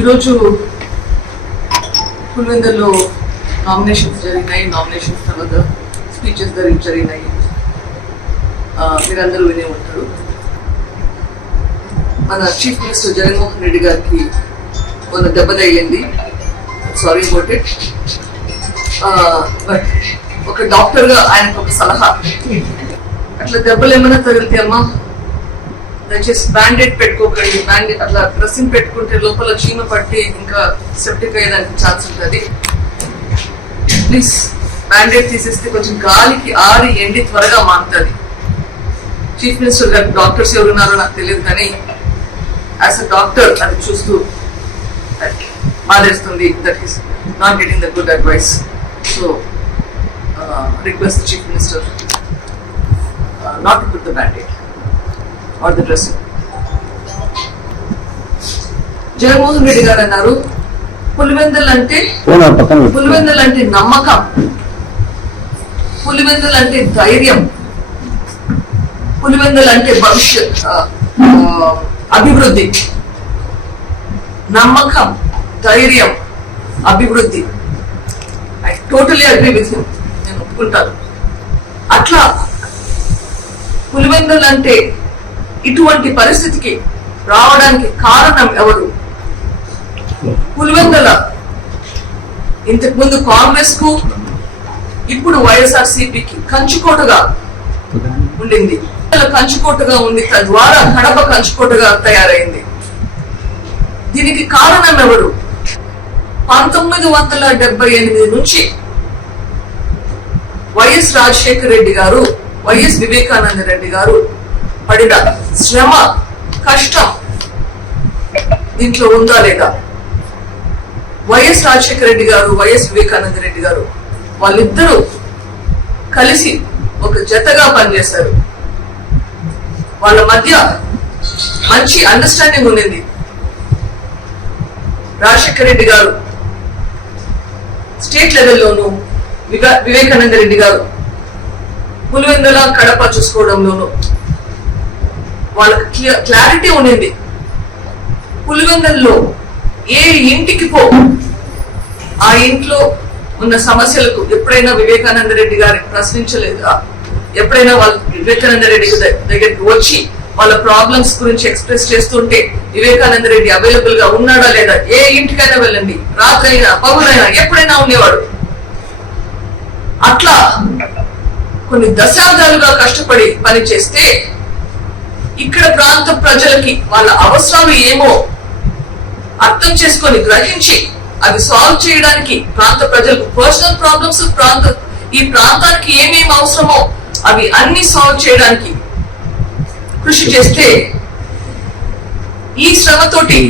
ఈరోజు పులివెందుల్లో నామినేషన్స్ జరిగినాయి. నామినేషన్స్ తర్వాత స్పీచెస్ జరిగినాయి. మీరందరూ వినే ఉంటారు. మన చీఫ్ మినిస్టర్ జగన్మోహన్ రెడ్డి గారికి మొన్న దెబ్బ తగిలింది. Sorry about it. బట్ ఒక డాక్టర్గా ఆయనకు ఒక సలహా, అట్లా దెబ్బలు ఏమైనా తగిలితే అమ్మా దయచేసి బ్యాండేడ్ పెట్టుకోకండి. బ్యాండేడ్ అట్లా డ్రెస్సింగ్ పెట్టుకుంటే లోపల చీమ పట్టి ఇంకా సెప్టిక్ అయ్యేదానికి ఛాన్స్ ఉంటుంది. ప్లీజ్ బ్యాండేడ్ తీసేస్తే కొంచెం గాలికి ఆరి ఎండి త్వరగా మారుతుంది. చీఫ్ మినిస్టర్ గారు డాక్టర్స్ ఎవరున్నారో నాకు తెలియదు, కానీ యాజ్ అ డాక్టర్ అది చూస్తూ బాధేస్తుంది. That is not getting the good advice. So request the chief minister not to put the Band-Aid or the dressing. Jaganmohan Reddy గారు అన్నారు, పులివెందులు అంటే నమ్మకం, పులివెందులు అంటే ధైర్యం, పులివెందులు అంటే భవిష్యత్ అభివృద్ధి. నమ్మకం, ధైర్యం, అభివృద్ధి. I totally agree with him. నేను ఒప్పుకుంటాను. అట్లా పులివెందులు అంటే ఇటువంటి పరిస్థితికి రావడానికి కారణం ఎవరు? పులివెందుల ఇంతకు ముందు కాంగ్రెస్ కు, ఇప్పుడు వైఎస్ఆర్సీపీకి కంచుకోటగా ఉండింది. కంచుకోటగా ఉంది, తద్వారా కడప కంచుకోటగా తయారైంది. దీనికి కారణం ఎవరు? 1978 నుంచి వైఎస్ రాజశేఖర రెడ్డి గారు, వైఎస్ వివేకానంద రెడ్డి గారు పడిన శ్రమ, కష్టం దీంట్లో ఉందా లేదా? వైఎస్ రాజశేఖర రెడ్డి గారు, వైఎస్ వివేకానంద రెడ్డి గారు వాళ్ళిద్దరూ కలిసి ఒక జతగా పనిచేశారు. వాళ్ళ మధ్య మంచి అండర్స్టాండింగ్ ఉండింది. రాజశేఖర రెడ్డి గారు స్టేట్ లెవెల్లోనూ, వివేకానంద రెడ్డి గారు పులివెందుల, కడప చూసుకోవడంలోనూ వాళ్ళకి క్లారిటీ ఉండింది. పులివెందుల్లో ఏ ఇంటికి పో, ఆ ఇంట్లో ఉన్న సమస్యలకు ఎప్పుడైనా వివేకానంద రెడ్డి గారిని ప్రశ్నించలేదా? ఎప్పుడైనా వాళ్ళు వివేకానంద రెడ్డి దగ్గరికి వచ్చి వాళ్ళ ప్రాబ్లమ్స్ గురించి ఎక్స్ప్రెస్ చేస్తుంటే వివేకానంద రెడ్డి అవైలబుల్ గా ఉన్నాడా లేదా? ఏ ఇంటికైనా వెళ్ళండి, రాత్రైనా పగులైనా ఎప్పుడైనా ఉండేవాడు. అట్లా కొన్ని దశాబ్దాలుగా కష్టపడి పని చేస్తే ఇక్కడ ప్రాంత ప్రజలకి వాళ్ళ అవసరాలు ఏమో అర్థం చేసుకొని గ్రహించి అవి సాల్వ్ చేయడానికి, ప్రాంత ప్రజలకు పర్సనల్ ప్రాబ్లమ్స్, ఈ ప్రాంతానికి ఏమేమి అవసరమో అవి అన్ని సాల్వ్ చేయడానికి కృషి చేస్తే ఈ శ్రమతోటి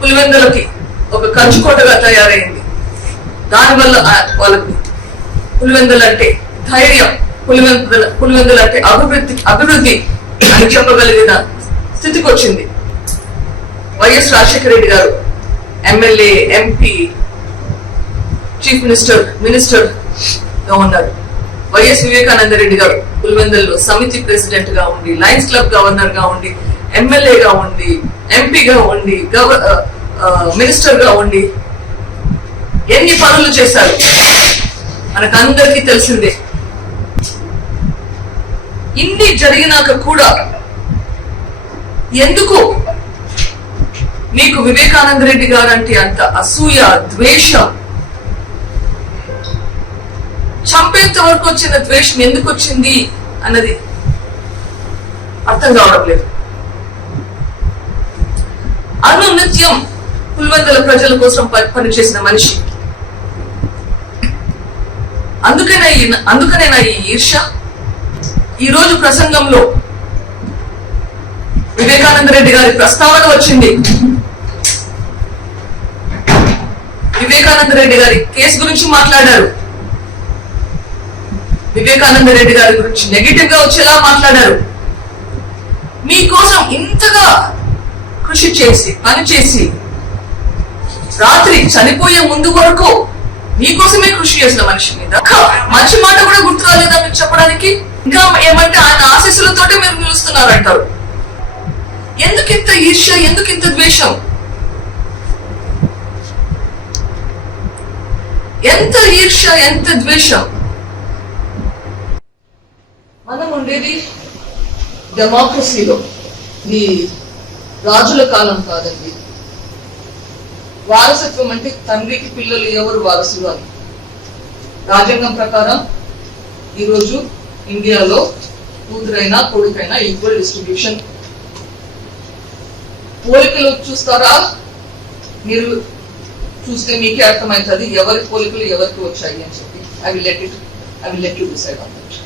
పులివెందులకి ఒక కంచుకోటగా తయారైంది. దానివల్ల వాళ్ళకి పులివెందులు అంటే ధైర్యం, పులివెందులు అంటే అభివృద్ధి అని చెప్పగలిగిన స్థితికి వచ్చింది. వైఎస్ రాజశేఖర రెడ్డి గారు ఎమ్మెల్యే, ఎంపీ, చీఫ్ మినిస్టర్ గా ఉన్నారు. వైఎస్ వివేకానంద రెడ్డి గారు పులివెందుల్లో సమితి ప్రెసిడెంట్ గా ఉండి, లయన్స్ క్లబ్ గవర్నర్ గా ఉండి, ఎమ్మెల్యేగా ఉండి, ఎంపీగా ఉండి, మినిస్టర్ గా ఉండి ఎన్ని పనులు చేశారు మనకందరికీ తెలిసిందే. ఇన్ని జరిగినాక కూడా ఎందుకు మీకు వివేకానంద రెడ్డి గారు అంటే అంత అసూయ, ద్వేషం? చంపేంత వరకు వచ్చిన ద్వేషం ఎందుకు వచ్చింది అన్నది అర్థం కావడం లేదు. అనునిత్యం పులివెందుల ప్రజల కోసం పనిచేసిన మనిషి. అందుకనేనా ఈ ఈర్ష్య? ఈ రోజు ప్రసంగంలో వివేకానంద రెడ్డి గారి ప్రస్తావన వచ్చింది. వివేకానంద రెడ్డి గారి కేసు గురించి మాట్లాడారు. వివేకానంద రెడ్డి గారి గురించి నెగిటివ్ గా వచ్చేలా మాట్లాడారు. మీకోసం ఇంతగా కృషి చేసి, పనిచేసి, రాత్రి చనిపోయే ముందు వరకు మీకోసమే కృషి చేసిన మనిషి మీద మంచి మాట కూడా గుర్తు రాలేదా మీకు చెప్పడానికి? ఇంకా ఏమంటే ఆయన ఆశీస్సులతోటే మీరు నిలుస్తున్నారంటారు. ఎందుకింత ఈర్ష్య, ఎందుకింత ద్వేషం? ఎంత ఈర్ష్య, ఎంత ద్వేషం. మనం ఉండేది డెమోక్రసీలో, ఇది రాజుల కాలం కాదండి. వారసత్వం అంటే తండ్రికి పిల్లలు ఎవరు వారసులు అని. రాజ్యాంగం ప్రకారం ఈరోజు ఇండియాలో కూతురైనా కొడుకైనా ఈక్వల్ డిస్ట్రిబ్యూషన్. పోలికలు చూస్తారా? మీరు చూస్తే మీకే అర్థమవుతుంది ఎవరి పోలికలు ఎవరికి వచ్చాయి అని చెప్పి. I will let you decide on that.